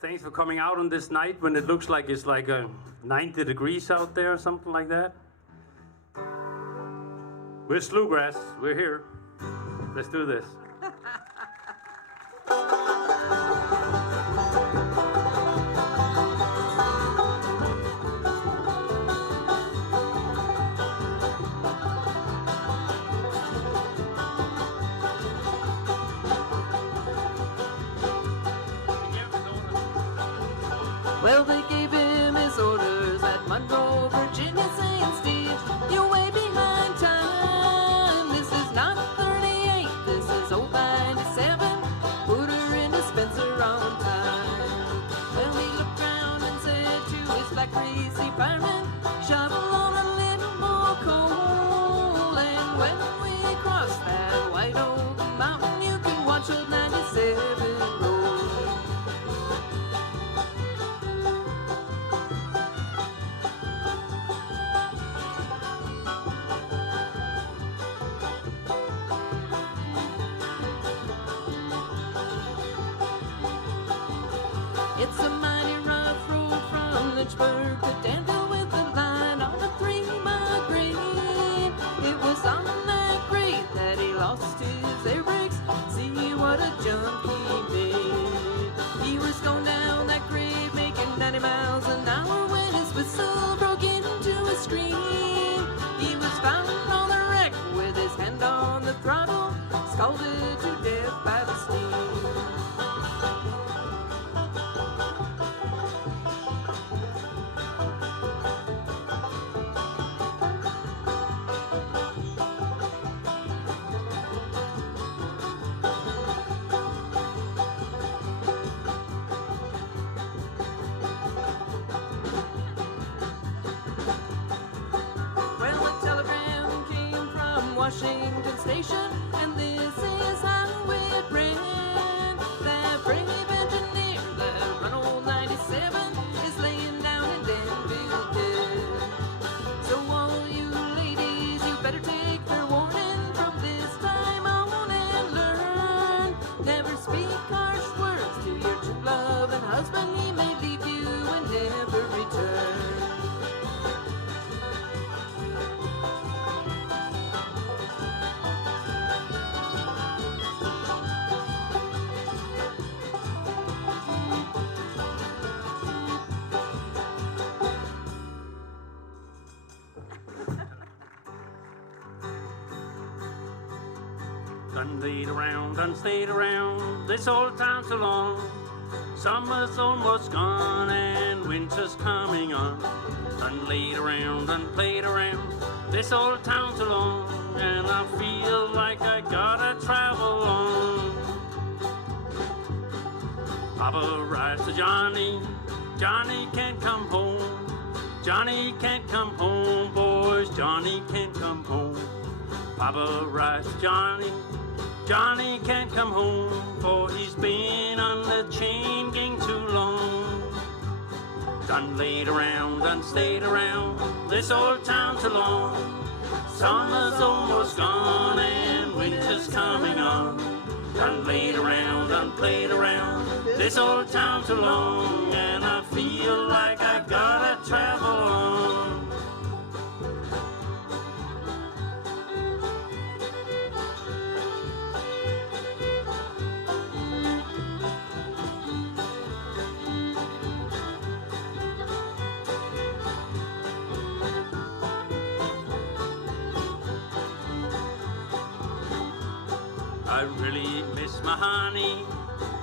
Thanks for coming out on this night when it looks like it's like 90 degrees out there or something like that. We're Sloughgrass. We're here. Let's do this. Well, they gave him his orders at Monroe, Virginia, saying, Steve, you're way behind time. This is not 38, this is old 97. Put her in dispenser on time. Well, he looked round and said to his black greasy fireman, shovel on a little more coal. And when we cross that white old mountain, you can watch old 97 roll. It's a mighty rough road from Lynchburg to Danville with a line on a 3-mile grade. It was on that grade that he lost his air brakes. See what a jump he made. He was going down that grade making 90 miles an hour when his whistle broke into a scream. He was found on the wreck with his hand on the throttle, scalded to death by the steam. Washington Station, and this is how it ran. That brave engineer that run old 97 is laying down in Danville dead. So all you ladies, you better take their warning from this time on and learn. Never speak harsh words to your true love and husband. He may leave you and never return. Done laid around, done stayed around this old town so long. Summer's almost gone and winter's coming on. Done laid around, done played around this old town so long, and I feel like I gotta travel on. Papa writes to Johnny, Johnny can't come home. Johnny can't come home, boys, Johnny can't come home. Papa writes to Johnny, Johnny can't come home, for he's been on the chain gang too long. Done laid around, done stayed around this old town so long. Summer's almost gone and winter's coming on. Done laid around, done played around this old town so long, and I feel like I gotta travel on. I really miss my honey,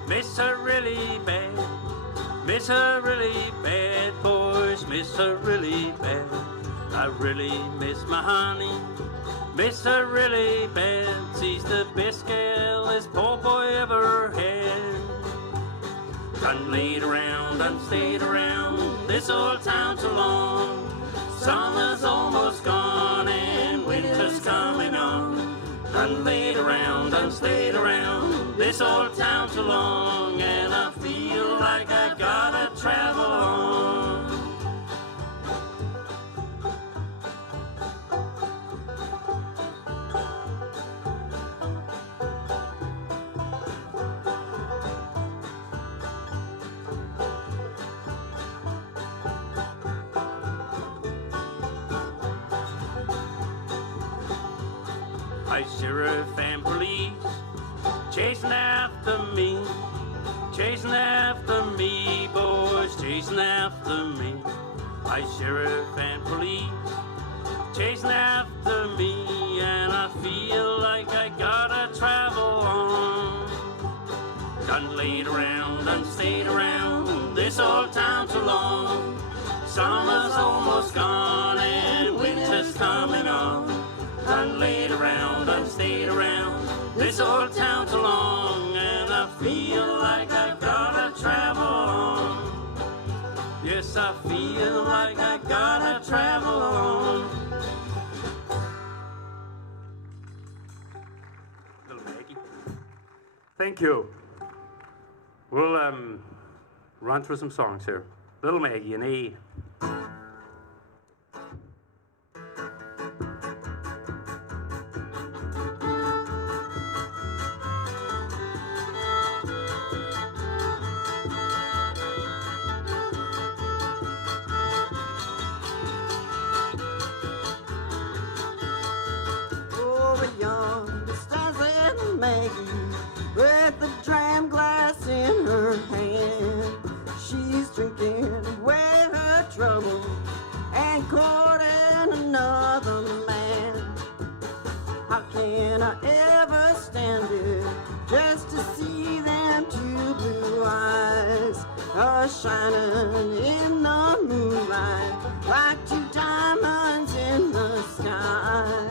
miss her really bad. Miss her really bad, boys, miss her really bad. I really miss my honey, miss her really bad. She's the best gal this poor boy ever had. Done laid around, done stayed around this old town so long. Summer's almost gone and winter's coming on. Done laid around, done stayed around this old town so long, and I feel like I gotta travel on. I sheriff and police chasing after me, boys, chasing after me. I sheriff and police chasing after me, and I feel like I gotta travel on. Done laid around, done stayed around this old town too long. Summer's almost gone and winter's coming on. Done laid around, done stayed around this old town too long, and I feel like I gotta travel on. Yes, I feel like I gotta travel on. Little Maggie. Thank you. We'll run through some songs here. Little Maggie, an A. Over yonder stands little Maggie with a dram glass in her hand. She's drinking away her trouble and courting another man. How can I ever stand it just to see them two blue eyes shining in the moonlight like two diamonds in the sky?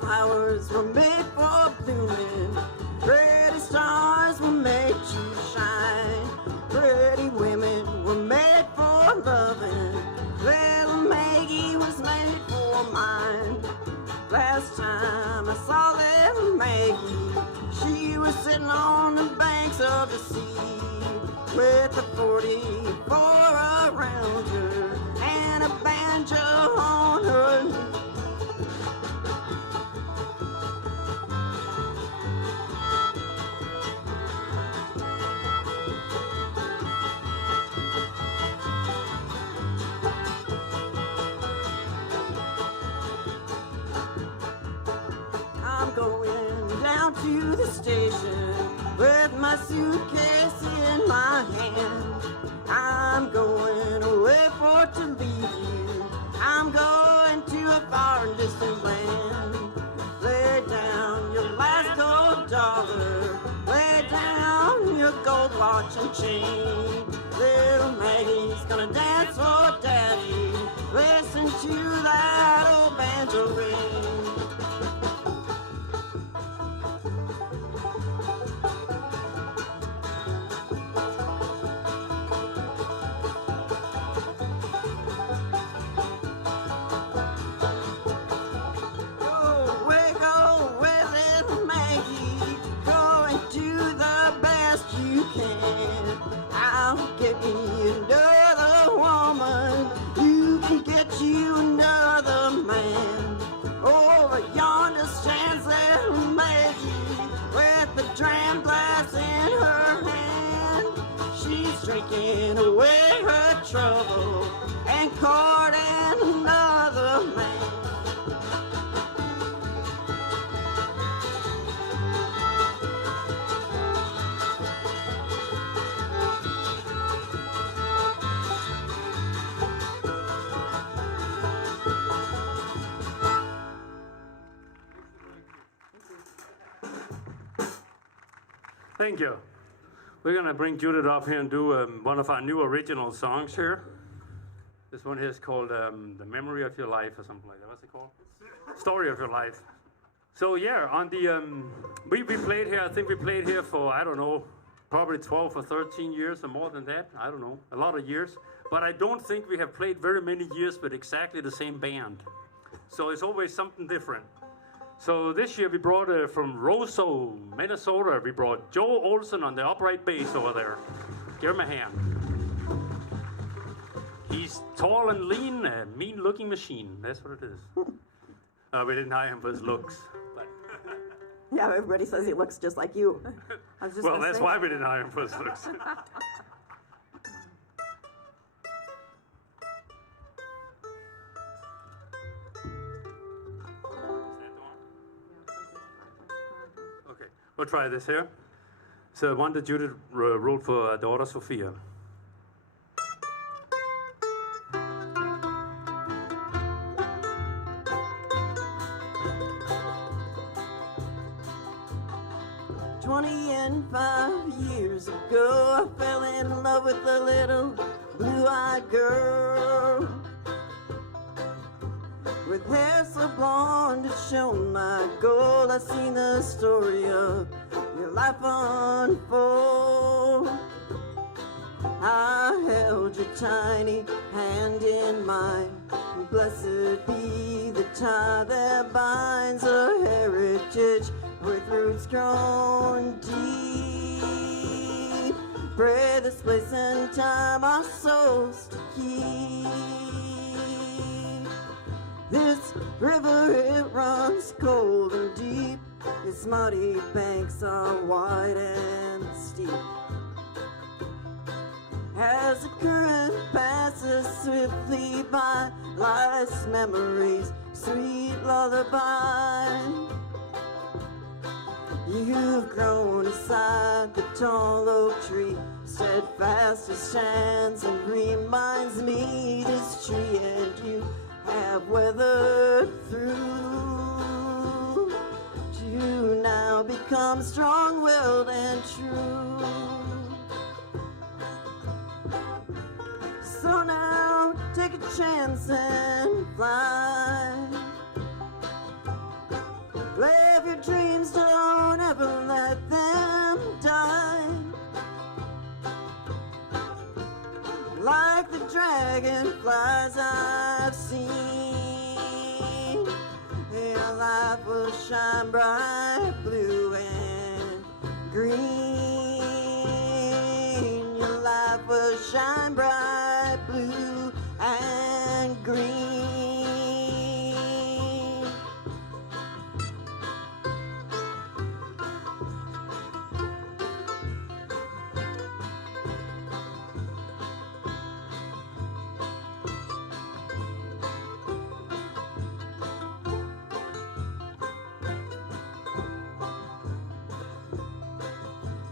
Flowers were made for blooming, pretty stars were made to shine, pretty women were made for loving, little Maggie was made for mine. Last time I saw little Maggie, she was sitting on the banks of the sea with a 44 around her and a banjo on her knee. I'm going down to the station with my suitcase in my hand. I'm going away for to leave you. I'm going to a far and distant land. Lay down your last gold dollar, lay down your gold watch and chain. Little Maggie's gonna dance for Daddy. Listen to that old banjo ring. I'll get me another woman. You can get you another man. Over yonder stands little Maggie with the dram glass in her hand. She's drinking away her trouble and courting another man. Thank you. We're going to bring Judith up here and do one of our new original songs here. This one here is called The Memory of Your Life or something like that. What's it called? Story of Your Life. So yeah, on the we played here, I think we played here for, I don't know, probably 12 or 13 years or more than that. I don't know, a lot of years. But I don't think we have played very many years with exactly the same band. So it's always something different. So this year we brought from Roseau, Minnesota, we brought Joe Olsen on the upright bass over there. Give him a hand. He's tall and lean, a mean-looking machine. That's what it is. We didn't hire him for his looks. But Yeah, everybody says he looks just like you. I was just Well, gonna that's say. why we didn't hire him for his looks. Okay, we'll try this here. So one that Judith wrote for her daughter Sophia. $25 ago, I fell in love with a little blue-eyed girl with hair so blonde it shone like gold. I seen the story of your life unfold. I held your tiny hand in mine. Blessed be the tie that binds a heritage with roots grown deep. Pray this place and time our souls to keep. This river, it runs cold and deep. Its muddy banks are wide and steep. As the current passes swiftly by, life's memories, sweet lullaby. You've grown aside the tall oak tree, steadfast as stands and reminds me this tree and you have weathered through to now become strong-willed and true. So now take a chance and fly. Live your dreams, don't ever let them die. Like the dragonflies I've seen, your life will shine bright blue and green. Your life will shine bright blue and green.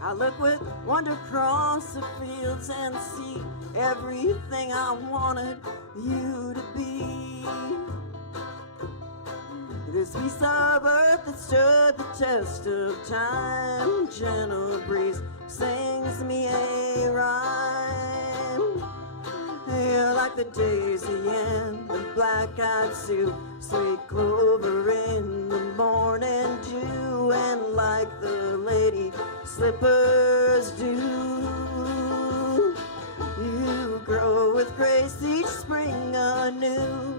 I look with wonder across the fields and see everything I wanted you to be. This piece of earth that stood the test of time, gentle breeze sings me a rhyme. You're like the daisy and the black-eyed Sue, sweet clover in the morning dew, and like the lady slippers do, you grow with grace each spring anew.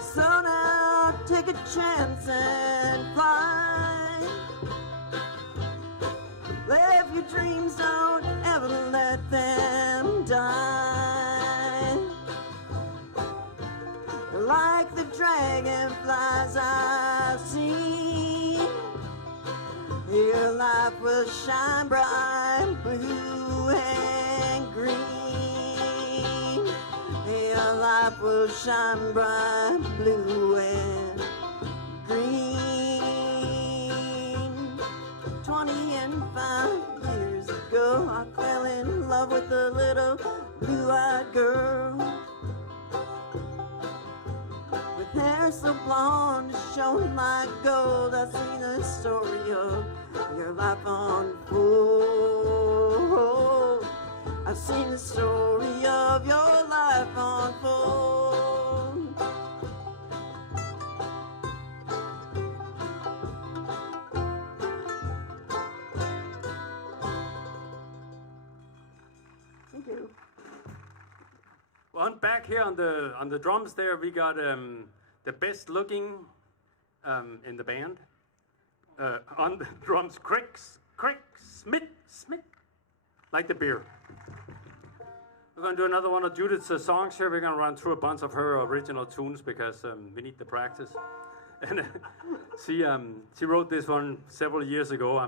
So now take a chance and fly. Live your dreams, don't ever let them die. Like the dragonflies I've seen, your life will shine bright blue and green. Your life will shine bright blue and green. 25 years ago, I fell in love with a little blue-eyed girl with hair so blonde it shone like gold. I've seen the story of your life unfold. I've seen the story of your life unfold. Thank you. Well, back here on the drums there, we got the best looking in the band. On the drums, Crick Smith, like the beer. We're going to do another one of Judith's songs here. We're going to run through a bunch of her original tunes because we need the practice. And she wrote this one several years ago.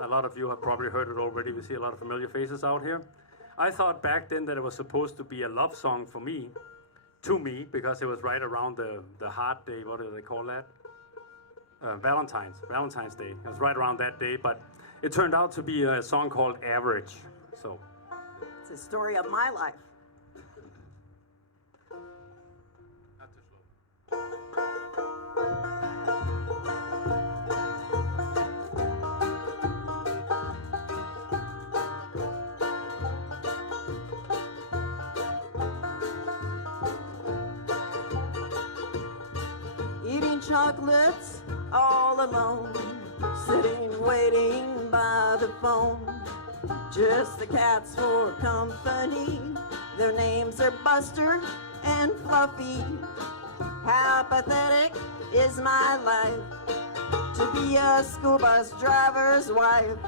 A lot of you have probably heard it already. We see a lot of familiar faces out here. I thought back then that it was supposed to be a love song for me, to me, because it was right around the hard day. What do they call that? Valentine's Day. It was right around that day, but it turned out to be a song called Average. So It's the story of my life. not too slow. Eating chocolates all alone, sitting waiting by the phone. Just the cats for company. Their names are Buster and Fluffy. How pathetic is my life to be a school bus driver's wife,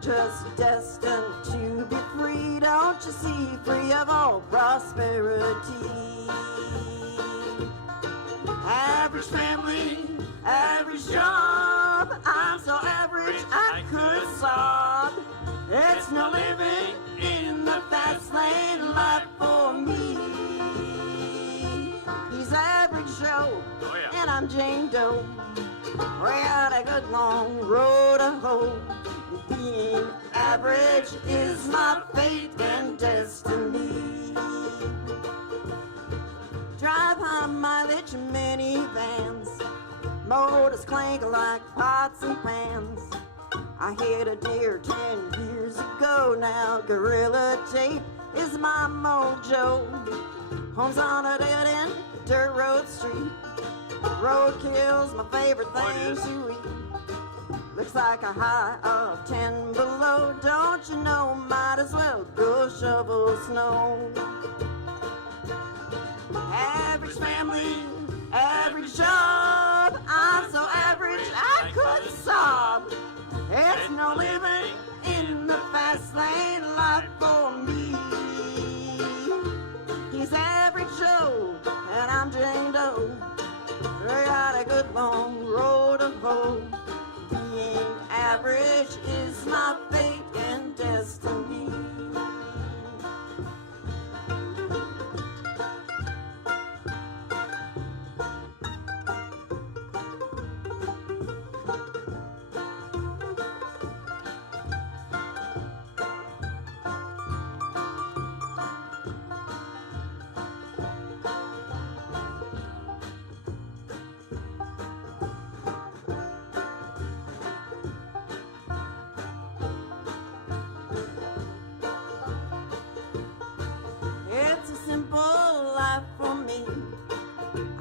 just destined to be free. Don't you see, free of all prosperity. Average family, average job. I'm so average I could sob. It's no living in the fast lane life for me. He's average Joe, and I'm Jane Doe. We got a good long road to hoe. Being average is my fate and destiny. Drive high mileage minivans, motors clank like pots and pans. I hit a deer 10 years ago. Now gorilla tape is my mojo. Homes on a dead end dirt road street. Roadkill's my favorite thing to eat. Looks like a high of 10 below. Don't you know, might as well go shovel snow. Average family, average job. I'm so average I could sob. It's no living in the fast lane life for me. He's average Joe, and I'm Jane Doe. We got a good long road to hoe. Being average is my fate and destiny.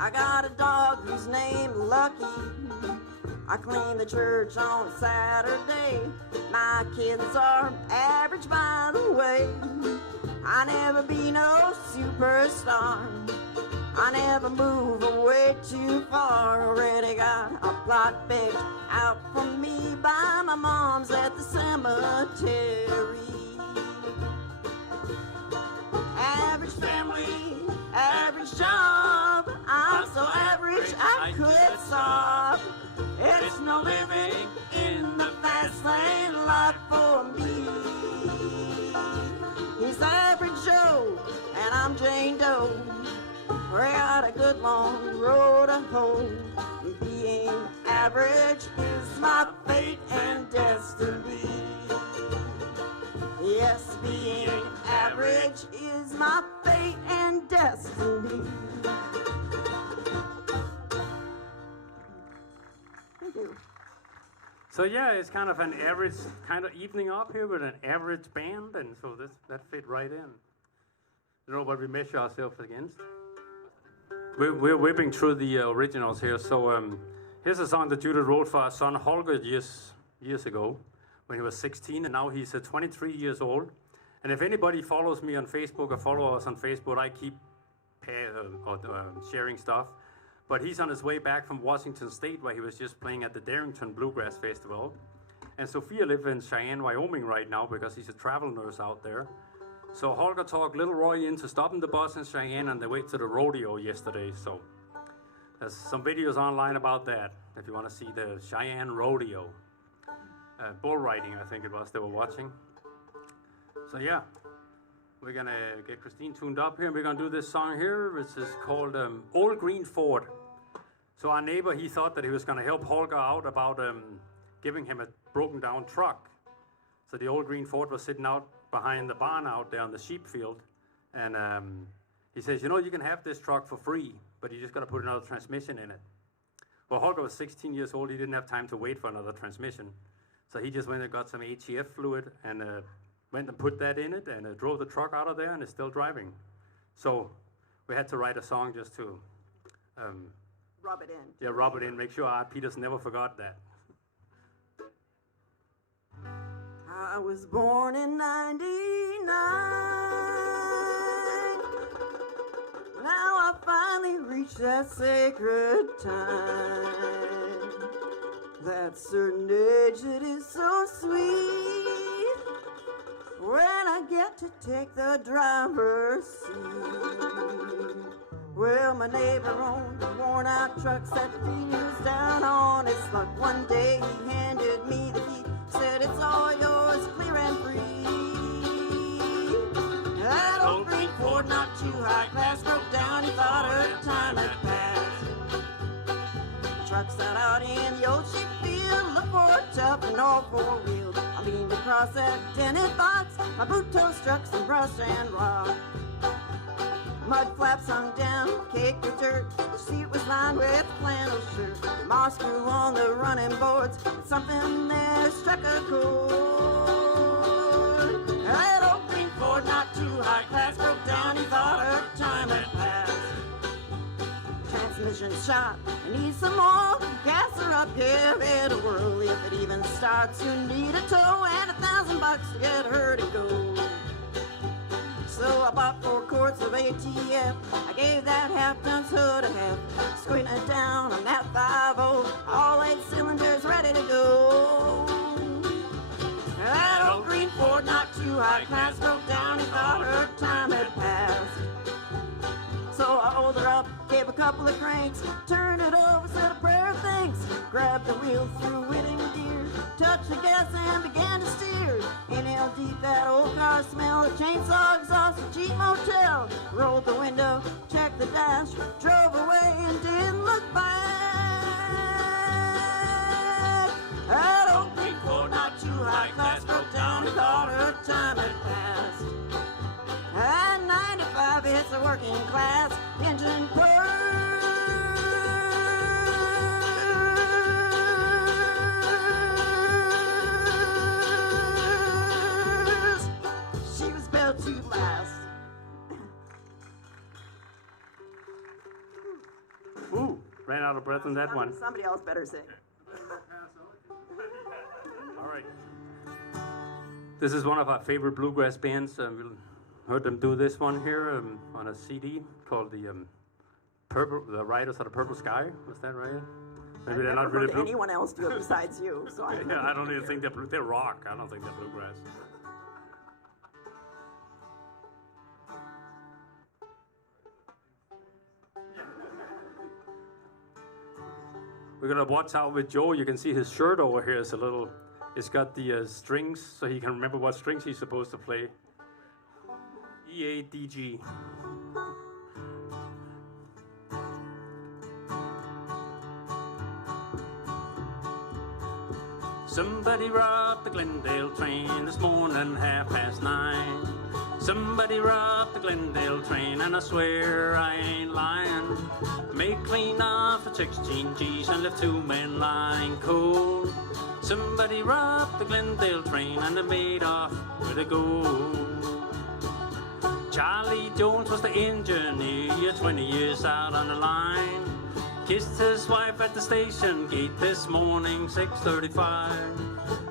I got a dog whose name Lucky. I clean the church on Saturday. My kids are average, by the way. I never be no superstar. I never move away too far. Already got a plot picked out for me by my mom's at the cemetery. Average family, average job. I'm so average I could sob. It's no living in the fast lane life for me. He's average Joe, and I'm Jane Doe. We got a good long road to hoe. Being average is my fate and destiny. Yes, being average is my fate and destiny. Thank you. So yeah, it's kind of an average kind of evening up here with an average band, and so that fit right in. You know what we measure ourselves against? We're whipping through the originals here. So here's a song that Judith wrote for our son Holger years ago, when he was 16, and now he's 23 years old. And if anybody follows me on Facebook or follow us on Facebook, I keep sharing stuff. But he's on his way back from Washington State, where he was just playing at the Darrington Bluegrass Festival. And Sophia lives in Cheyenne, Wyoming right now because he's a travel nurse out there. So Holger talked little Roy into stopping the bus in Cheyenne on the way to the rodeo yesterday. So There's some videos online about that if you want to see the Cheyenne Rodeo. Bull riding, I think it was, they were watching. So yeah, we're gonna get Christine tuned up here, and we're gonna do this song here, which is called Old Green Ford. So our neighbor, he thought that he was gonna help Holger out about giving him a broken down truck. So the old green Ford was sitting out behind the barn out there on the sheep field, and he says, you know, you can have this truck for free, but you just gotta put another transmission in it. Well, Holger was 16 years old, he didn't have time to wait for another transmission. So he just went and got some HEF fluid and went and put that in it and drove the truck out of there, and it's still driving. So we had to write a song just to Rub it in. yeah, rub it in, make sure Art Peters never forgot that. I was born in '99. Now I finally reached that sacred time. That certain age that is so sweet, when I get to take the driver's seat. Well, my neighbor owned a worn-out truck, set 3 years down on its luck. One day he handed me the key, said it's all yours, clear and free. That old green Ford, not too high class, broke down, he thought her time had passed. Truck sat out in the old sheep field, looked for a tough and all four-wheeled. I leaned across that dented box, my boot toe struck some rust and rock. Mud flaps hung down, caked with dirt. The seat was lined with flannel shirt. Moss grew on the running boards, and something there struck a chord. That old green Ford, not too high class, broke down, he thought her time had passed. Transmission shot, and need some more. Gas her up here, it'll whirl if it even starts. You need a tow and $1,000 to get her to go. So I bought 4 quarts of ATF. I gave that half-ton hood a half. Squinting it down on that 5.0. All 8 cylinders ready to go. That old green Ford, not too high class, broke down, he thought her time had passed. So I rolled her up, gave a couple of cranks, turned it over, said a prayer of thanks. Grabbed the wheel, threw it in gear, touched the gas and began to steer. Inhaled deep that old car smell, the chainsaw exhaust, a cheap motel. Rolled the window, checked the dash, drove away and didn't look back. That old green Ford, not too high class, broke down, he thought her time had passed. At 95, it's a working class engine purrs. She was built to last. Ooh, ran out of breath on that one. Somebody else better sing. All right. This is one of our favorite bluegrass bands. We heard them do this one here on a CD called the Riders of the Purple Sky. Was that right? Maybe they're not really blue. Anyone else do it besides you? So yeah, I don't even think they're rock. I don't think they're bluegrass. We're gonna watch out with Joe. You can see his shirt over here is a little. It's got the strings, so he can remember what strings he's supposed to play. E-A-D-G. Somebody robbed the Glendale train this morning, 9:30. Somebody robbed the Glendale train, and I swear I ain't lying. Made clean off the 16 G's and left 2 men lying cold. Somebody robbed the Glendale train, and they made off with a gold. Charlie Jones was the engineer, 20 years out on the line. Kissed his wife at the station gate this morning, 6:35.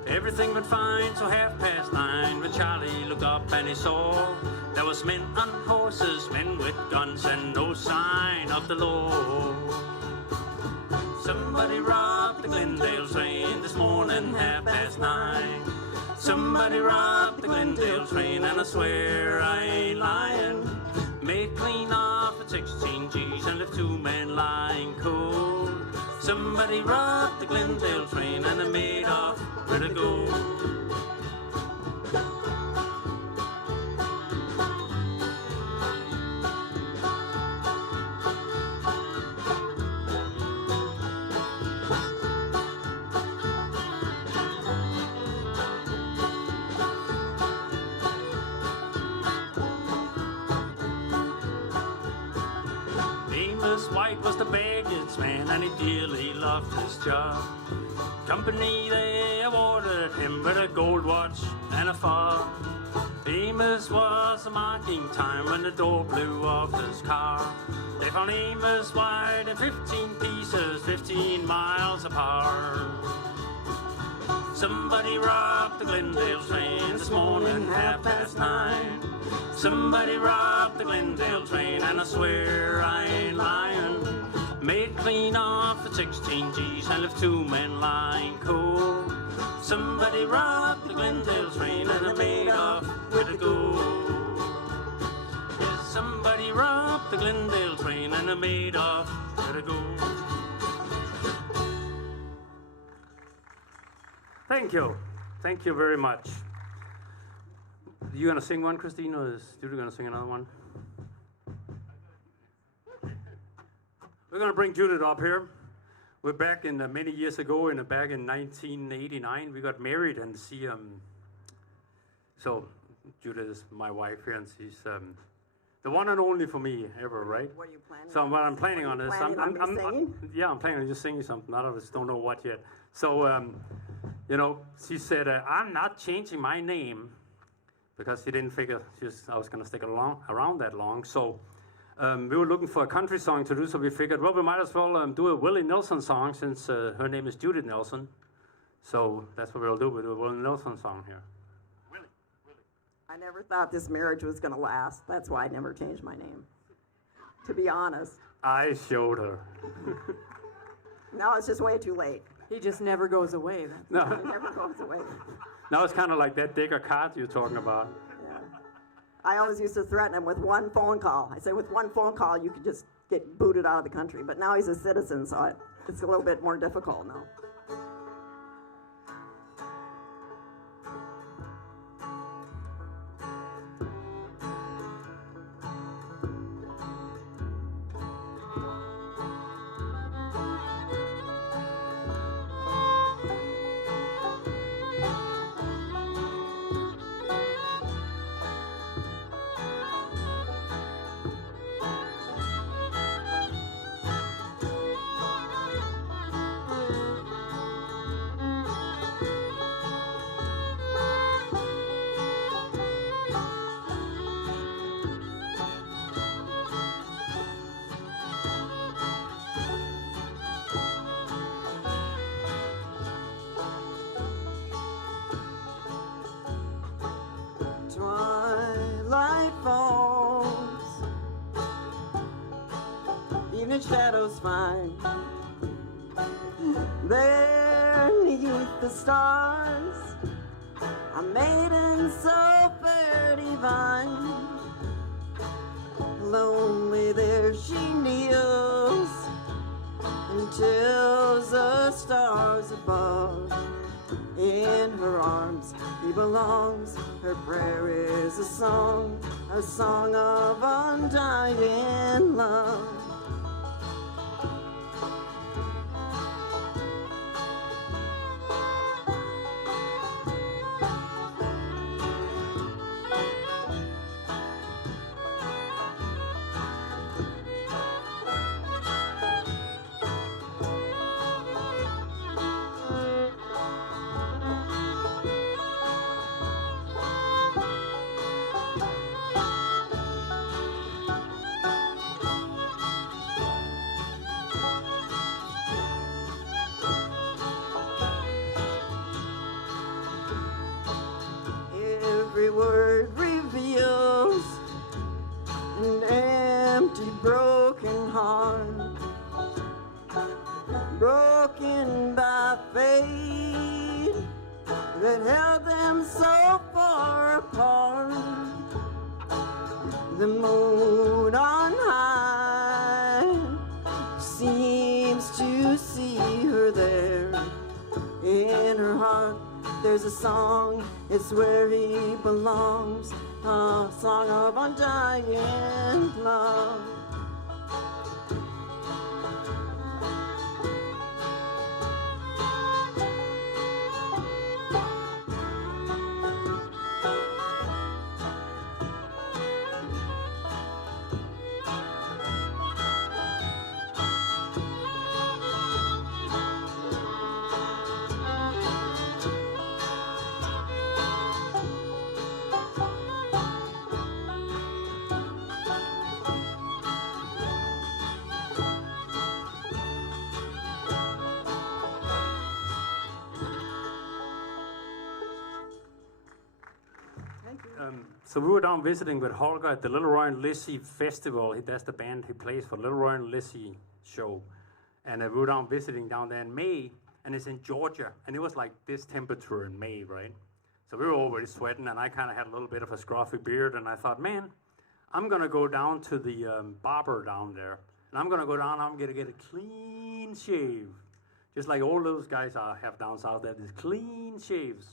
Everything went fine, so 9:30, when Charlie looked up and he saw there was men on horses, men with guns, and no sign of the law. Somebody robbed the Glendale train this morning, 9:30. Somebody robbed the Glendale train, and I swear I ain't lying. made clean off at 16 G's and left two men lying cold. Somebody robbed the Glendale train and they made off with a gold. White was the baggage man and he dearly loved his job. Company they awarded him with a gold watch and a fob. Amos was a marking time when the door blew off his car. They found Amos White in 15 pieces, 15 miles apart. Somebody robbed the Glendale train this morning, 9:30. Somebody robbed the Glendale train, and I swear I ain't lying. Made clean off at 16 G's and left two men lying cold. Somebody robbed the Glendale train, and I made off with a gold. Yes, somebody robbed the Glendale train, and I made off with a gold. Thank you. Thank you very much. You gonna sing one, Christine, or is Judy gonna sing another one? We're gonna bring Judith up here. We're back in many years ago, back in 1989. We got married, and so Judith is my wife here, and she's the one and only for me ever, right? What are you planning? So what I'm planning on is I'm singing? I'm planning on just singing something. None of us don't know what yet. So she said, I'm not changing my name, because she didn't figure I was going to stick around that long. So we were looking for a country song to do, so we figured, well, we might as well do a Willie Nelson song, since her name is Judith Nelson. So that's what we'll do. We'll do a Willie Nelson song here. Willie. I never thought this marriage was going to last. That's why I never changed my name, to be honest. I showed her. No, it's just way too late. He just never goes away. No. It never goes away. Now it's kind of like that Digger card you're talking about. Yeah. I always used to threaten him with one phone call. I said, with one phone call, you could just get booted out of the country. But now he's a citizen, so it's a little bit more difficult now. Twilight falls, evening shadows find there neath the stars a maiden so fair divine. Lonely there she kneels until the stars above. In her arms he belongs, her prayer is a song of undying love. Every word reveals an empty, broken heart, broken by fate that held them so far apart. The moon song, it's where he belongs. A song of undying love. So we were down visiting with Holger at the Little Roy and Lizzie Festival. That's the band he plays for, Little Roy and Lizzie show. And we were down visiting down there in May, and it's in Georgia. And it was like this temperature in May, right? So we were already sweating, and I kind of had a little bit of a scruffy beard, and I thought, man, I'm going to go down to the barber down there. And I'm going to go down, I'm going to get a clean shave. Just like all those guys have down south, they have these clean shaves.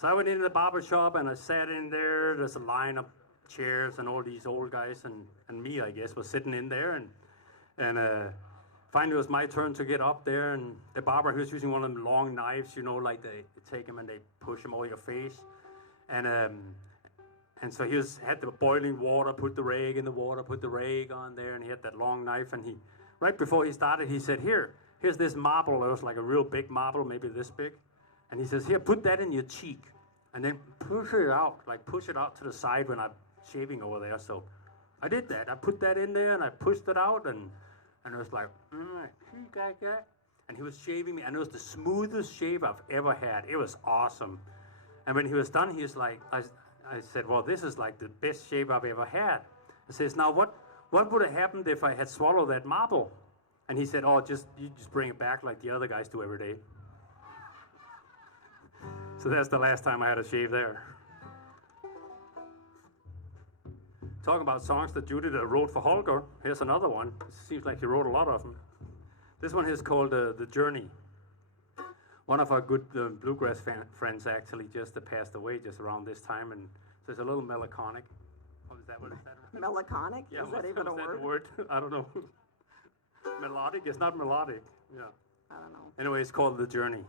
So I went into the barber shop and I sat in there. There's a line of chairs and all these old guys and me, I guess, was sitting in there. And finally it was my turn to get up there. And the barber, he was using one of them long knives, you know, like they take them and they push them over your face. And so he had the boiling water, put the rag in the water, put the rag on there, and he had that long knife. And right before he started, he said, here's this marble. It was like a real big marble, maybe this big. And he says, here, put that in your cheek, and then push it out to the side when I'm shaving over there. So I did that. I put that in there, and I pushed it out, and it was like, and he was shaving me, and it was the smoothest shave I've ever had. It was awesome. And when he was done, he was like, I said, well, this is like the best shave I've ever had. I says, now what would have happened if I had swallowed that marble? And he said, oh, you just bring it back like the other guys do every day. So that's the last time I had a shave there. Talking about songs that Judy wrote for Holger, here's another one. It seems like he wrote a lot of them. This one is called The Journey. One of our good bluegrass friends actually just passed away just around this time, and so it's a little melancholic. What is that? Melancholic? Yeah, is that even a word? The word? I don't know. Melodic? It's not melodic. Yeah. I don't know. Anyway, it's called The Journey.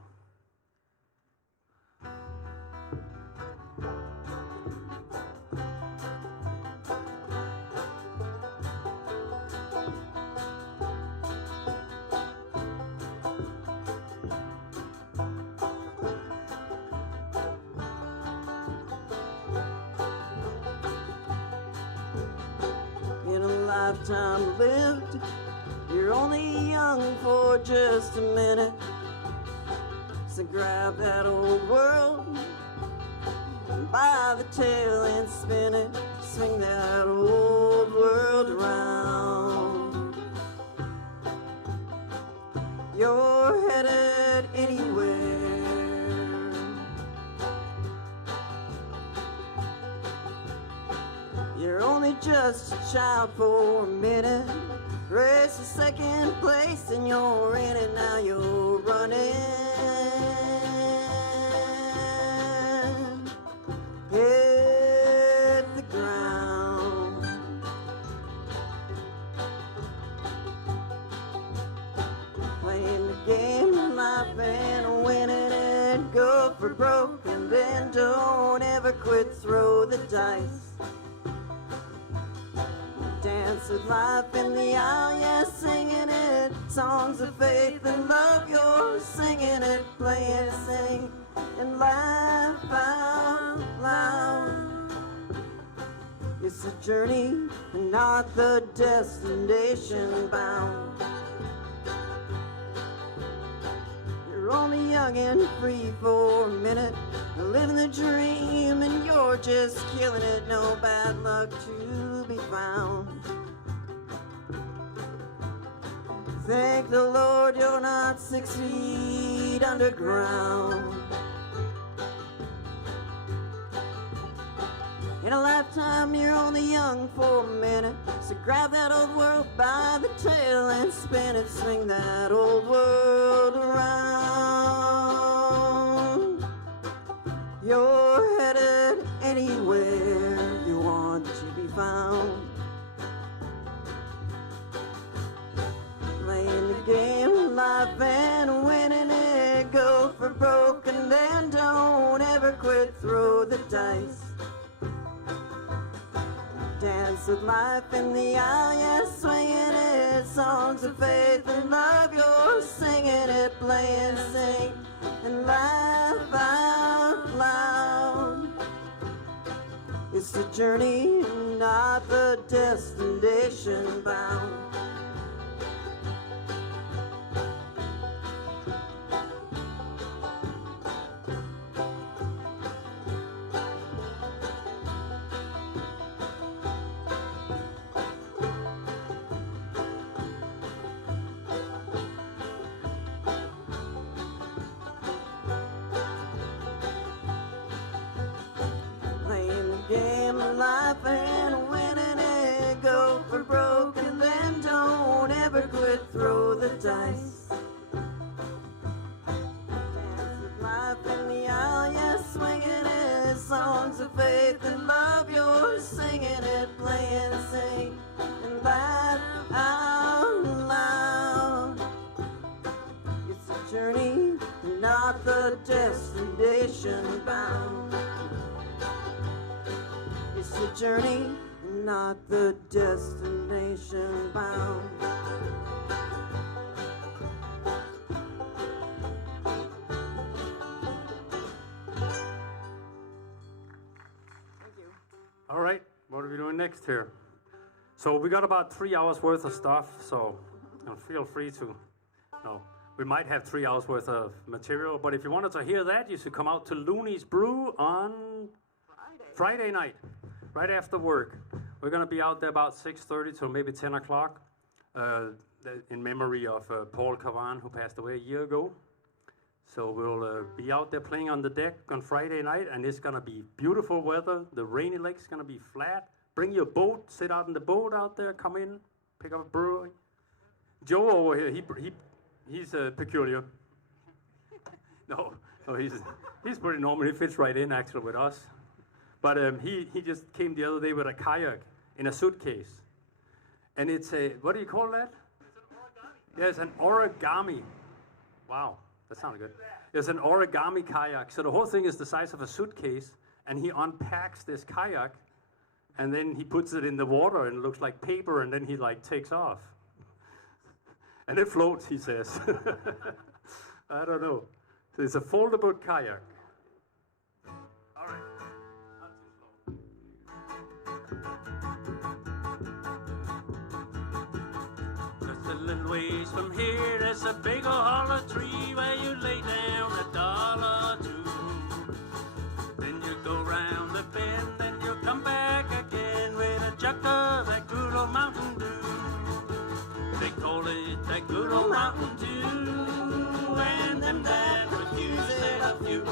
In a lifetime lived, you're only young for just a minute. So grab that old world by the tail and spin it. Swing that old world around. You're headed anywhere. You're only just a child for a minute. Race to second place and you're in it now. You're running. Hit the ground. Playing the game of life and winning it. Go for broke and then don't ever quit. Throw the dice. Dance with life in the aisle, yeah, singing it. Songs of faith and love, you're singing it. Play and sing and laugh out loud. It's a journey and not the destination bound. You're only young and free for a minute. Living the dream and you're just killing it. No bad luck to be found. Thank the Lord you're not 6 feet underground. In a lifetime you're only young for a minute. So grab that old world by the tail and spin it. Swing that old world around. you're headed anywhere you want to be found. Playing the game of life and winning it. Go for broke and then don't ever quit. Throw the dice. Dance with life in the aisle, yeah, swinging it. Songs of faith and love, you're singing it. Play and sing and laugh out loud. It's the journey, not the destination bound. Game of life and winning it. Go for broke and then don't ever quit. Throw the dice. Dance with life in the aisle, yeah, swinging it. Songs of faith and love, you're singing it. Play and sing and laugh out loud. It's a journey, not the destination bound. It's a journey, not the destination bound. Thank you. All right, what are we doing next here? So we got about 3 hours worth of stuff, so feel free to, we might have 3 hours worth of material, but if you wanted to hear that, you should come out to Looney's Brew on Friday night. Right after work. We're going to be out there about 6:30 till maybe 10 o'clock in memory of Paul Cavan, who passed away a year ago. So we'll be out there playing on the deck on Friday night, and it's going to be beautiful weather. The rainy lake's going to be flat. Bring your boat, sit out in the boat out there, come in, pick up a brewery. Joe over here, he's peculiar. No, he's pretty normal. He fits right in, actually, with us. But he just came the other day with a kayak in a suitcase. And it's a, what do you call that? It's an origami. Yeah, it's an origami. Wow, that sounded good. It's an origami kayak. So the whole thing is the size of a suitcase, and he unpacks this kayak, and then he puts it in the water, and it looks like paper, and then he takes off. And it floats, he says. I don't know. So it's a foldable kayak. All right. A little ways from here, there's a big old hollow tree where you lay down $1 or two. Then you go round the bend, then you come back again with a jug of that good old Mountain Dew. They call it that good old Mountain Dew, and them that refuse it a few.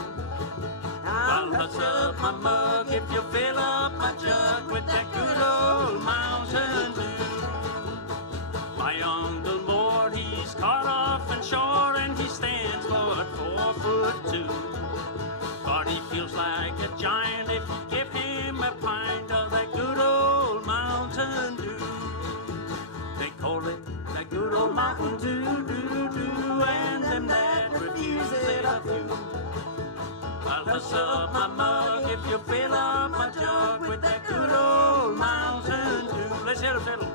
I'll hush up my mug if you fill up my jug with that good old Mountain Dew. My Uncle Mort, he's caught off and shore, and he stands for 4'2". But he feels like a giant if you give him a pint of that good old Mountain Dew. They call it that good old Mountain Dew, and them that refuse it a few. I'll hush up my mug if you fill up my jug with that good old Mountain Dew. Let's hear the fiddle.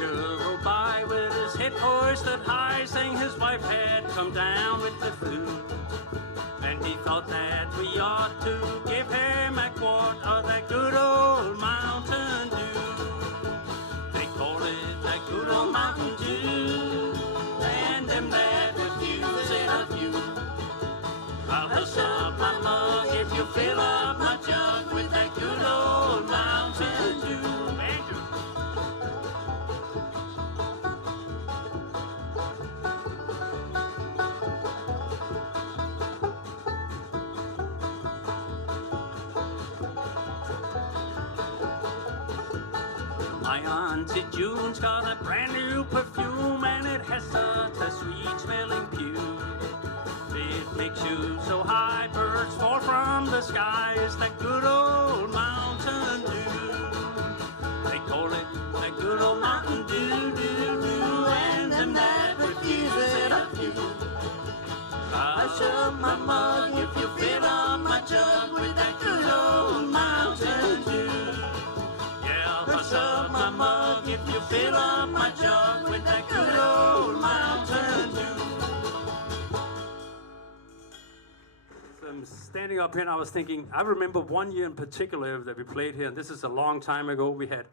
Rode by with his head hoisted high, saying his wife had come down with the flu. And he thought that we ought to give him a quart of that good old Mountain Dew. They call it that good old Mountain Dew, and them that refuse it a few. I'll hush up my mug if you fill up my jug with that good old Mountain Dew. My Auntie June's got a brand new perfume, and it has such a sweet smelling pew. It makes you so high, birds fall from the sky. It's that good old Mountain Dew. They call it that good old Mountain Dew, Dew, Dew, and them that refuse it a few. Hush up my mug if you fill up my jug with that good old Mountain Dew. Yeah, hush up my mug if you fill up my jug with that good old Mountain Dew. I'm standing up here and I was thinking, I remember one year in particular that we played here, and this is a long time ago. We had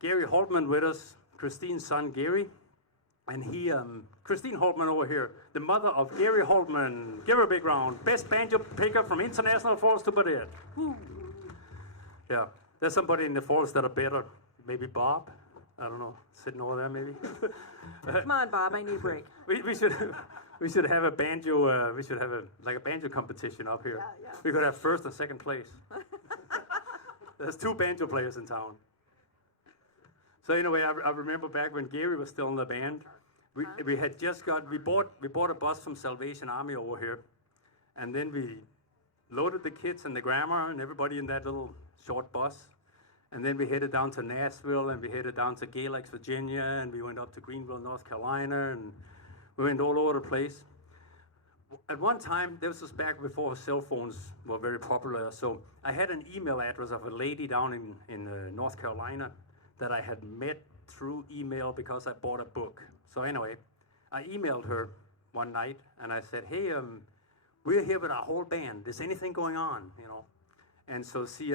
Gary Holtman with us, Christine's son Gary, and Christine Holtman over here, the mother of Gary Holtman. Give her a big round. Best banjo picker from International Falls to Badet. Yeah, there's somebody in the Falls that are better. Maybe Bob, I don't know, sitting over there maybe. Come on, Bob, I need a break. We should have a banjo. We should have a banjo competition up here. Yeah. We could have first and second place. There's 2 banjo players in town. So anyway, I remember back when Gary was still in the band. We had just we bought a bus from Salvation Army over here, and then we loaded the kids and the grandma and everybody in that little short bus, and then we headed down to Nashville, and we headed down to Galax, Virginia, and we went up to Greenville, North Carolina, and we went all over the place. At one time, this was back before cell phones were very popular, so I had an email address of a lady down in North Carolina that I had met through email because I bought a book. So anyway, I emailed her one night and I said, hey, we're here with our whole band. Is anything going on, you know? And so she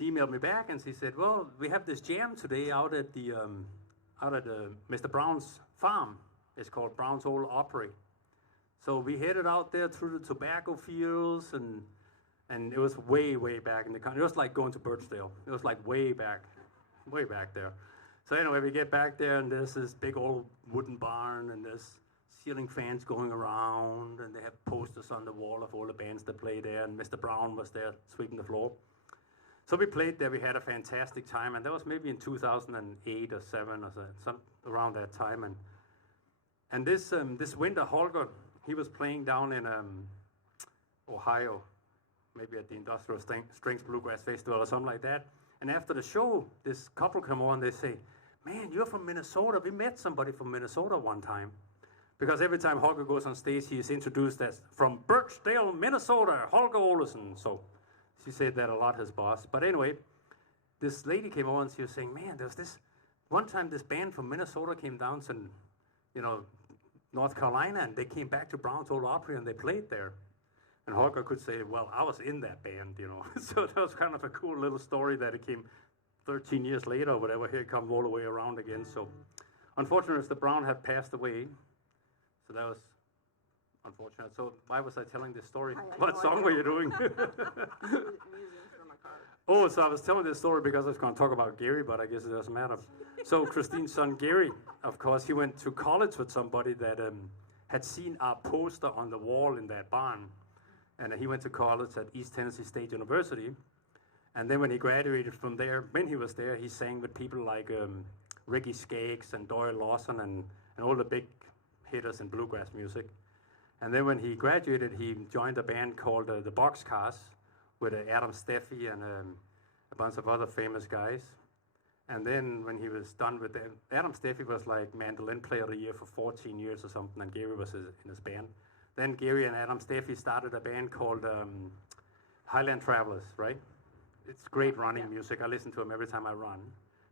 emailed me back and she said, well, we have this jam today out at Mr. Brown's farm. It's called Brown's Old Opry. So we headed out there through the tobacco fields, and it was way, way back in the country. It was like going to Birchdale. It was like way back there. So anyway, we get back there, and there's this big old wooden barn, and there's ceiling fans going around, and they have posters on the wall of all the bands that play there, and Mr. Brown was there sweeping the floor. So we played there. We had a fantastic time, and that was maybe in 2008 or 7 or some around that time. And this winter, Holger, he was playing down in Ohio, maybe at the Industrial Strings Bluegrass Festival or something like that. And after the show, this couple come on, they say, man, you're from Minnesota. We met somebody from Minnesota one time. Because every time Holger goes on stage, he is introduced as from Birchdale, Minnesota, Holger Olesen. So she said that a lot, his boss. But anyway, this lady came on and she was saying, man, there's this, one time this band from Minnesota came down to, North Carolina, and they came back to Brown's Old Opry and they played there. And Holger could say, well, I was in that band, So that was kind of a cool little story that it came 13 years later or whatever. Here it comes all the way around again. So unfortunately, Mr. Brown had passed away. So that was unfortunate. So why was I telling this story? What song were you doing? Oh, so I was telling this story because I was going to talk about Gary, but I guess it doesn't matter. So Christine's son Gary, of course, he went to college with somebody that had seen our poster on the wall in that barn. And he went to college at East Tennessee State University. And then when he graduated from there, when he was there, he sang with people like Ricky Skaggs and Doyle Lawson and all the big hitters in bluegrass music. And then when he graduated, he joined a band called the Boxcars with Adam Steffi and a bunch of other famous guys. And then when he was done with them, Adam Steffi was like mandolin player of the year for 14 years or something, and Gary was in his band. Then Gary and Adam Steffi started a band called Highland Travelers, right? It's great running music. I listen to them every time I run.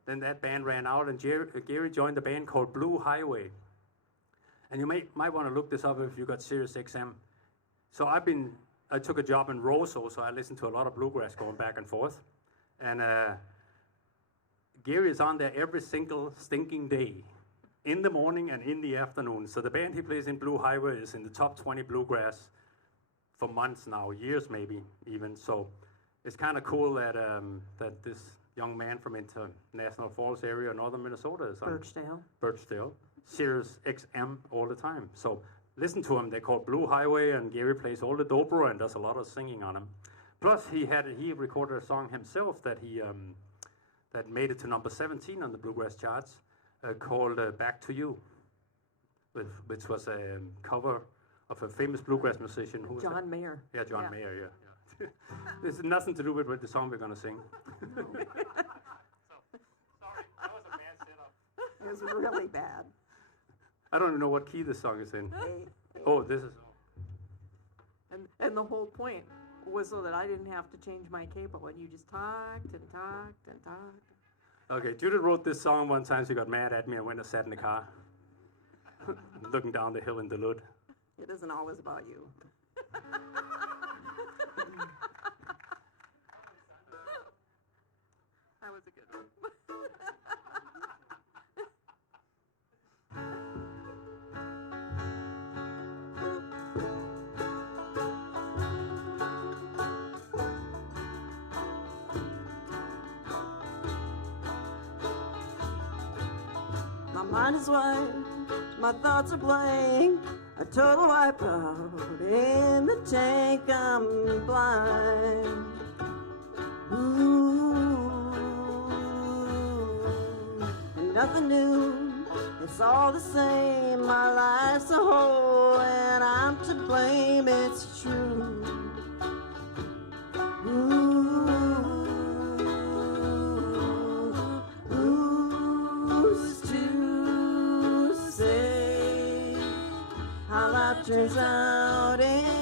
Then that band ran out, and Gary joined a band called Blue Highway. And you might want to look this up if you got Sirius XM. So I took a job in Roseau, so I listened to a lot of bluegrass going back and forth. And Gary is on there every single stinking day, in the morning and in the afternoon. So the band he plays in Blue Highway is in the top 20 bluegrass for months now, years maybe even. So it's kind of cool that that this young man from International Falls area, northern Minnesota, is on Birchdale, Sirius XM all the time. So listen to him. They call Blue Highway, and Gary plays all the dobro and does a lot of singing on him. Plus, he recorded a song himself that that made it to number 17 on the bluegrass charts, called "Back to You," which was a cover of a famous bluegrass musician. Who was that? John Mayer. Yeah, John Mayer. Yeah. This has nothing to do with the song we're going to sing. Sorry, that was a bad setup. It was really bad. I don't even know what key this song is in. Hey. Oh, this is. And the whole point was so that I didn't have to change my cable, and you just talked and talked and talked. Okay, Judith wrote this song one time. She got mad at me and went and sat in the car, looking down the hill in Duluth. It isn't always about you. That was a good one. My mind is white, my thoughts are blank, a total wipeout in the tank, I'm blind. Ooh, nothing new, it's all the same, my life's a hole and I'm to blame, it's true. Who's to say how life turns out anyway?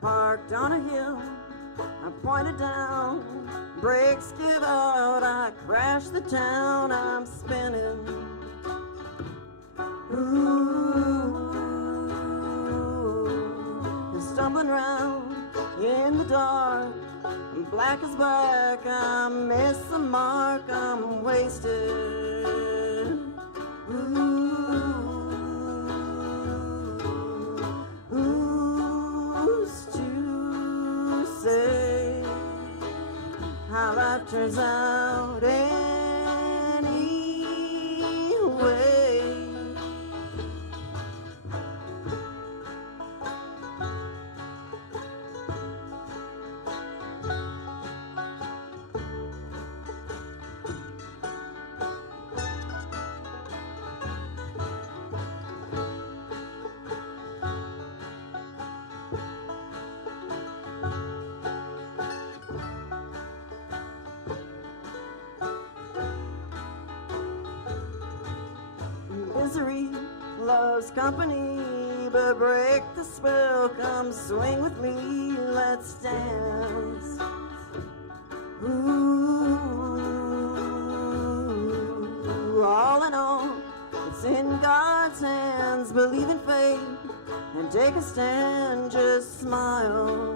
Parked on a hill, I pointed down, brakes give out, I crash the town, I'm spinning. Ooh, stumbling round in the dark, black as black, I miss the mark, I'm wasted. Who's to say how life turns out anyway? Misery loves company, but break the spell, come swing with me, let's dance. Ooh, all in all, it's in God's hands, believe in fate, and take a stand, just smile.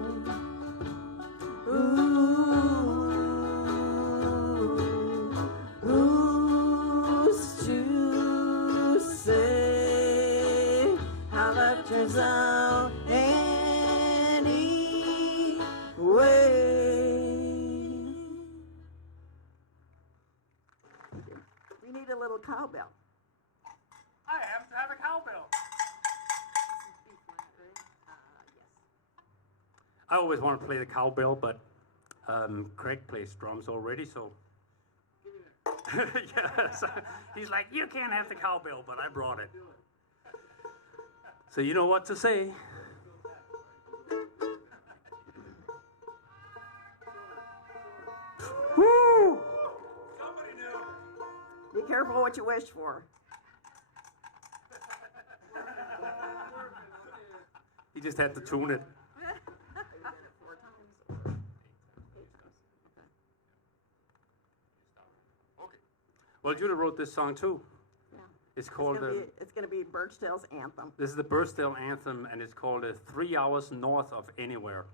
Who's to say how life turns out anyway? We need a little cowbell. I have to have a cowbell. I always want to play the cowbell, but Craig plays drums already, so. Yes. He's like, you can't have the cowbell, but I brought it. So you know what to say. Woo! Somebody knew. Be careful what you wish for. He just had to tune it. Well, Judah wrote this song too. Yeah. It's called. It's going to be Birchdale's anthem. This is the Birchdale anthem, and it's called 3 Hours North of Anywhere.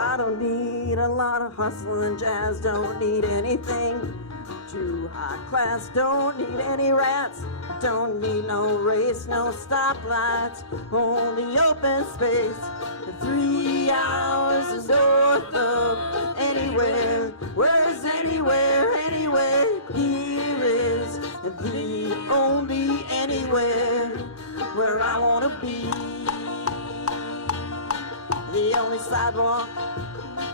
I don't need a lot of hustle and jazz, don't need anything too high class, don't need any rats, Don't need no race, no stoplights, only open space. 3 hours north of anywhere. Where's anywhere, anywhere? Here is the only anywhere where I wanna be. The only sidewalk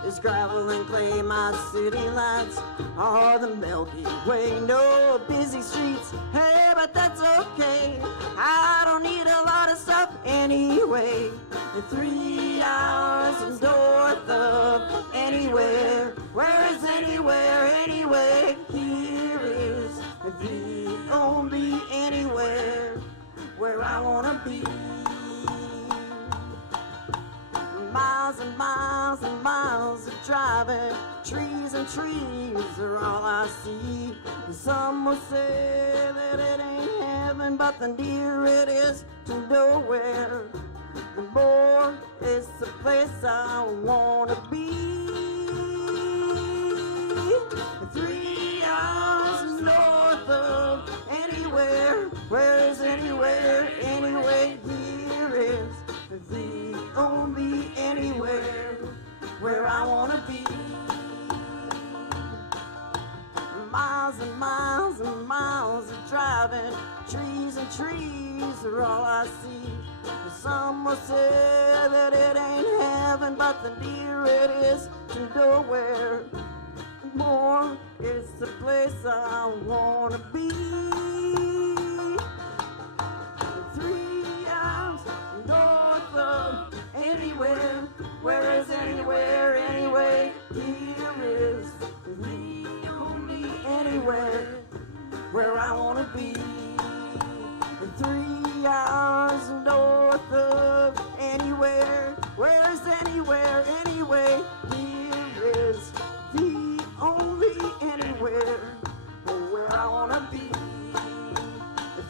is gravel and clay. My city lights are the Milky Way. No busy streets, hey, but that's okay. I don't need a lot of stuff anyway. 3 hours north of anywhere. Where is anywhere, anyway? Here is the only anywhere where I wanna be. Miles and miles and miles of driving, trees and trees are all I see. Some will say that it ain't heaven, but the nearer it is to nowhere, the more it's the place I wanna be. 3 hours north of anywhere. Where is anywhere, anyway? Here is the only anywhere where I wanna be. Miles and miles and miles of driving, trees and trees are all I see. Some will say that it ain't heaven, but the nearer it is to nowhere, the more it's the place I wanna be. 3 hours north of anywhere. Where is anywhere, anyway? Here is the only anywhere where I wanna be. 3 hours north of anywhere. Where is anywhere, anyway? Here is the only anywhere where I wanna be.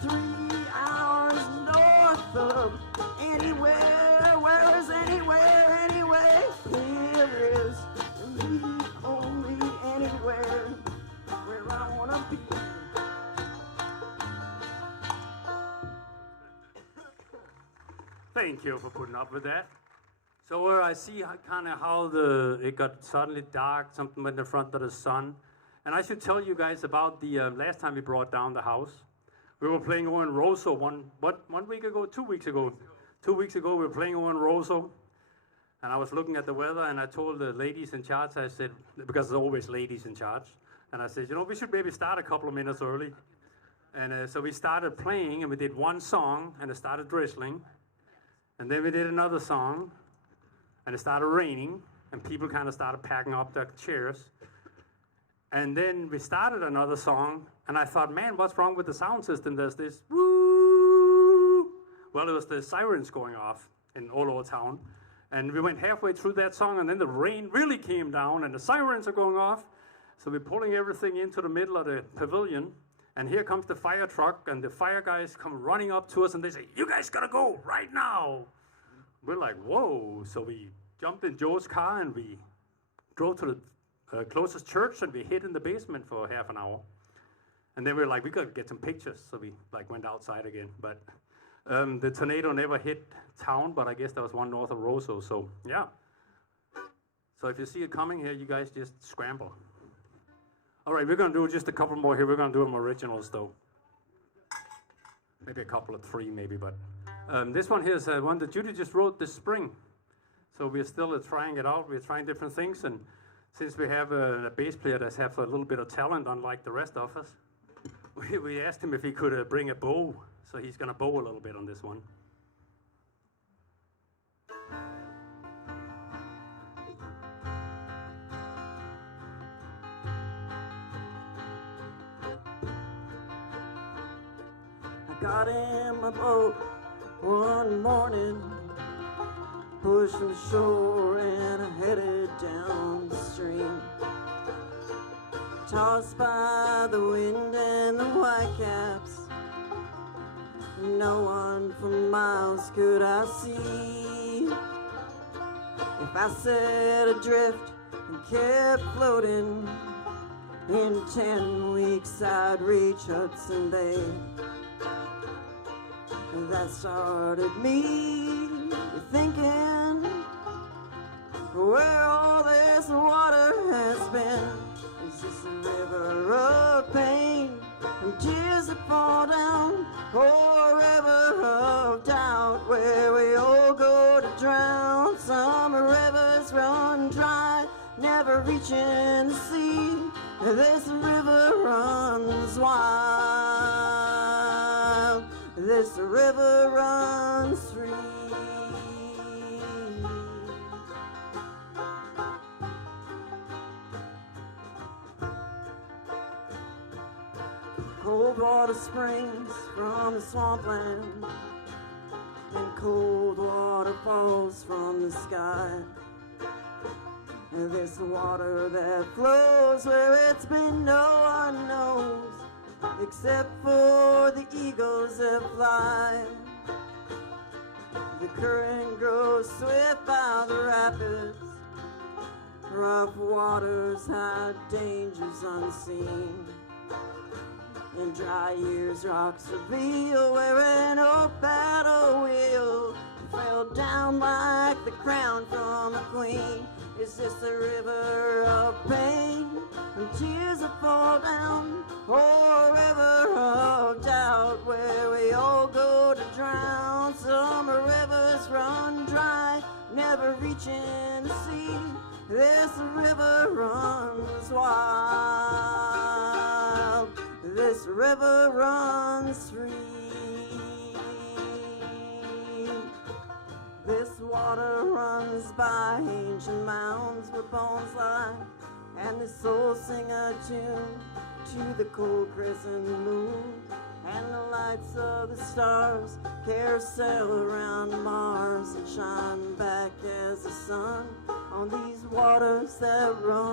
3 hours north of anywhere. Where is anywhere, anyway? Here is the only anywhere where I wanna be. Thank you for putting up with that. So I see kind of how it got suddenly dark, something went in front of the sun. And I should tell you guys about the last time we brought down the house. We were playing over in Roseau 1 week ago, 2 weeks ago. 2 weeks ago we were playing over in Roseau. And I was looking at the weather and I told the ladies in charge, I said, because there's always ladies in charge. And I said, you know, we should maybe start a couple of minutes early. And so we started playing and we did one song and it started drizzling. And then we did another song, and it started raining, and people kind of started packing up their chairs. And then we started another song, and I thought, man, what's wrong with the sound system? There's this woo. Well, it was the sirens going off in all over town. And we went halfway through that song, and then the rain really came down, and the sirens are going off. So we're pulling everything into the middle of the pavilion. And here comes the fire truck, and the fire guys come running up to us, and they say, you guys gotta go right now. We're like, whoa. So we jumped in Joe's car, and we drove to the closest church, and we hid in the basement for half an hour. And then we were like, we gotta get some pictures. So we went outside again. But the tornado never hit town, but I guess there was one north of Roseau, so yeah. So if you see it coming here, you guys just scramble. All right, we're going to do just a couple more here. We're going to do them originals, though. Maybe a couple of three, maybe. But this one here is one that Judy just wrote this spring. So we're still trying it out. We're trying different things. And since we have a bass player that has a little bit of talent, unlike the rest of us, we asked him if he could bring a bow. So he's going to bow a little bit on this one. Got in my boat one morning, pushing shore and I headed down the stream. Tossed by the wind and the whitecaps, no one for miles could I see. If I set adrift and kept floating, in 10 weeks I'd reach Hudson Bay. that started me thinking where all this water has been. Is this a river of pain and tears that fall down, or a river of doubt where we all go to drown? Some rivers run dry, never reaching the sea. This river runs wild, this river runs free. Cold water springs from the swampland, and cold water falls from the sky. And this water that flows where it's been no one knows, except for the eagles that fly. The current grows swift by the rapids, rough waters hide dangers unseen. In dry years, rocks reveal where an old battle wheel fell down like the crown from a queen. Is this a river of pain and tears that fall down, or a river of doubt where we all go to drown? Some rivers run dry, never reaching the sea. This river runs wild, this river runs free. This water runs by ancient mounds where bones lie, and the souls sing a tune to the cold crescent moon. And the lights of the stars carousel around Mars and shine back as the sun on these waters that run.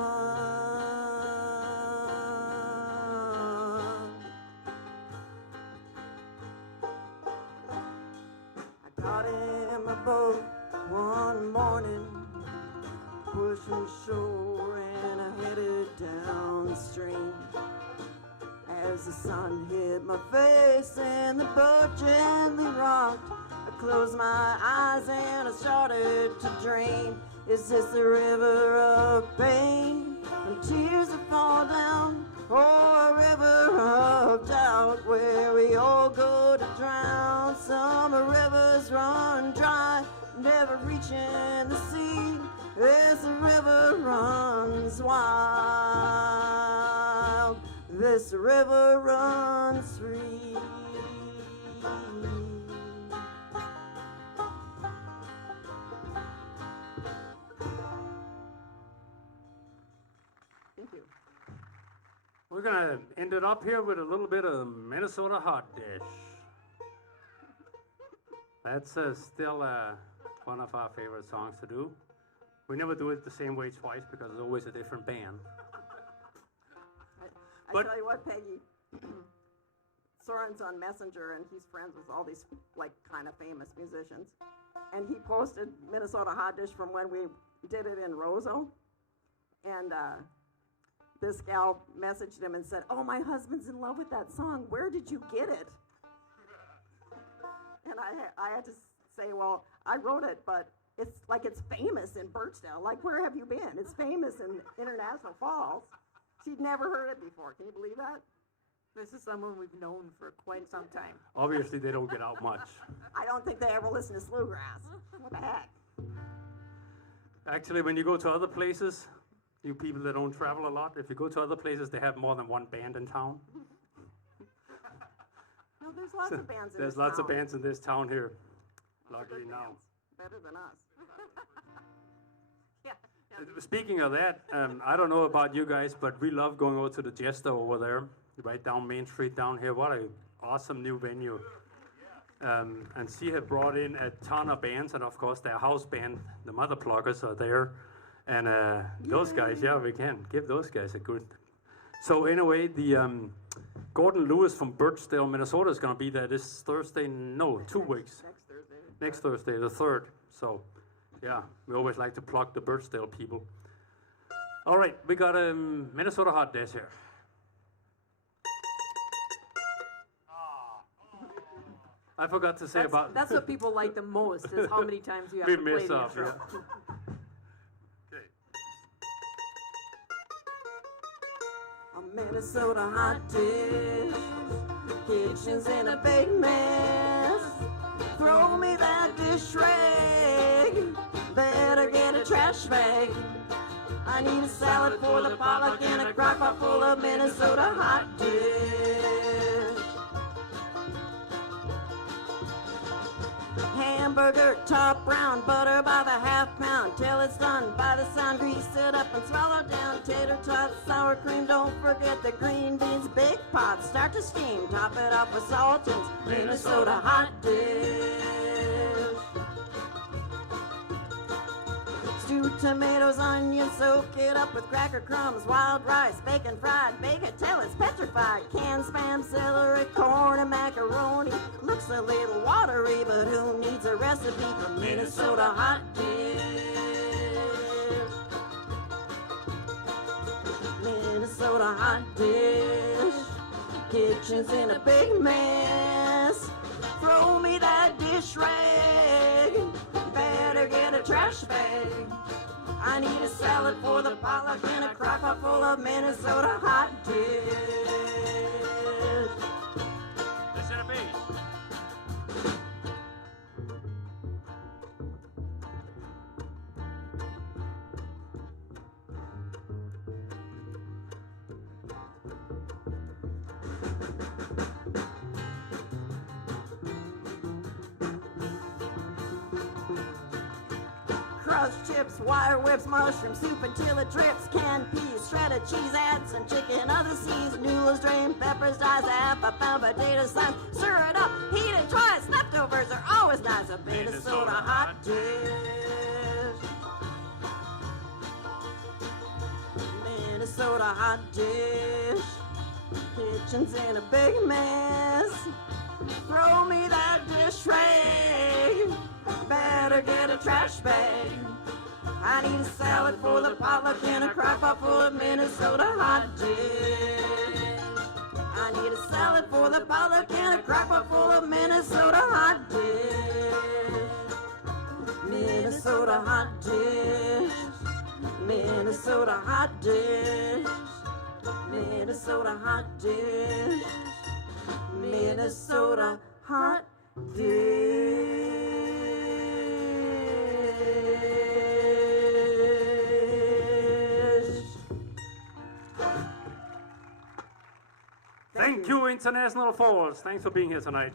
I got in my boat one morning, pushing shore, and I headed downstream. As the sun hit my face and the boat gently rocked, I closed my eyes and I started to dream. Is this a river of pain and tears that fall down, or a river of doubt where we all go to drown? Some rivers run dry, never reaching the sea. This river runs wild, this river runs free. Thank you. We're going to end it up here with a little bit of Minnesota hot dish. That's still one of our favorite songs to do. We never do it the same way twice because it's always a different band. I tell you what, Peggy, Soren's on Messenger, and he's friends with all these, like, kind of famous musicians. And he posted Minnesota Hot Dish from when we did it in Roseau. And this gal messaged him and said, "Oh, my husband's in love with that song. Where did you get it?" And I had to say, well, I wrote it, but it's famous in Birchdale. Like, where have you been? It's famous in International Falls. She'd never heard it before. Can you believe that? This is someone we've known for quite some time. Obviously, they don't get out much. I don't think they ever listen to Sloughgrass. What the heck? Actually, when you go to other places, you people that don't travel a lot, if you go to other places, they have more than one band in town. No, there's lots of bands in There's this lots town. of bands in this town here. Luckily Good now. bands. Better than us. Yeah. Speaking of that, I don't know about you guys, but we love going over to the Jester over there, right down Main Street down here. What an awesome new venue. And she had brought in a ton of bands, and of course their house band, the Mother Pluggers, are there. And those guys, yeah, we can give those guys a good. So anyway, the Gordon Lewis from Birchdale, Minnesota is going to be there this Thursday. No, 2 weeks. Next Thursday. Next Thursday, the 3rd. So, yeah, we always like to plug the Birchdale people. All right, we got a Minnesota hot dish here. I forgot to say about... That's what people like the most, is how many times you have we to play mess the up, intro. yeah. Okay. A Minnesota hot dish, kitchen's in a big mess. Throw me that dish rag, better get a trash bag. I need a salad for the potluck and a crock pot full of Minnesota hot dish. Hamburger, top brown, butter by the half pound. Till it's done, by the sound, grease it up and swallow down. Tater tots, sour cream, don't forget the green beans. Big pot, start to steam, top it up with salt and Minnesota hot dish. Stewed tomatoes, onions, soak it up with cracker crumbs. Wild rice, bacon fried, bake it till it's petrified. Canned spam, celery, corn, and macaroni. Looks a little watery, but who needs a recipe for Minnesota hot dish? Minnesota hot dish, kitchen's in a big mess. Throw me that dish rag, better get a trash bag. I need a salad for the potluck and a crock pot full of Minnesota hot dish. Listen to me. Crushed chips, wire whips, mushroom soup until it drips. Canned peas, shredded cheese, add some chicken, other seeds, noodles, drained peppers, dice, half a pound potato slice. Stir it up, heat it twice. Leftovers are always nice. A Minnesota hot dish. Minnesota hot dish, kitchen's in a big mess. Throw me that dish rag, better get a trash bag. I need a salad for the potluck and a crock pot full of Minnesota hot dish. I need a salad for the potluck and a crock pot full of Minnesota hot dish. Minnesota hot dish, Minnesota hot dish, Minnesota hot dish, Minnesota hot dish. Thank you, International Falls. Thanks for being here tonight.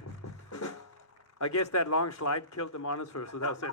I guess that long slide killed the monitor, so that's it.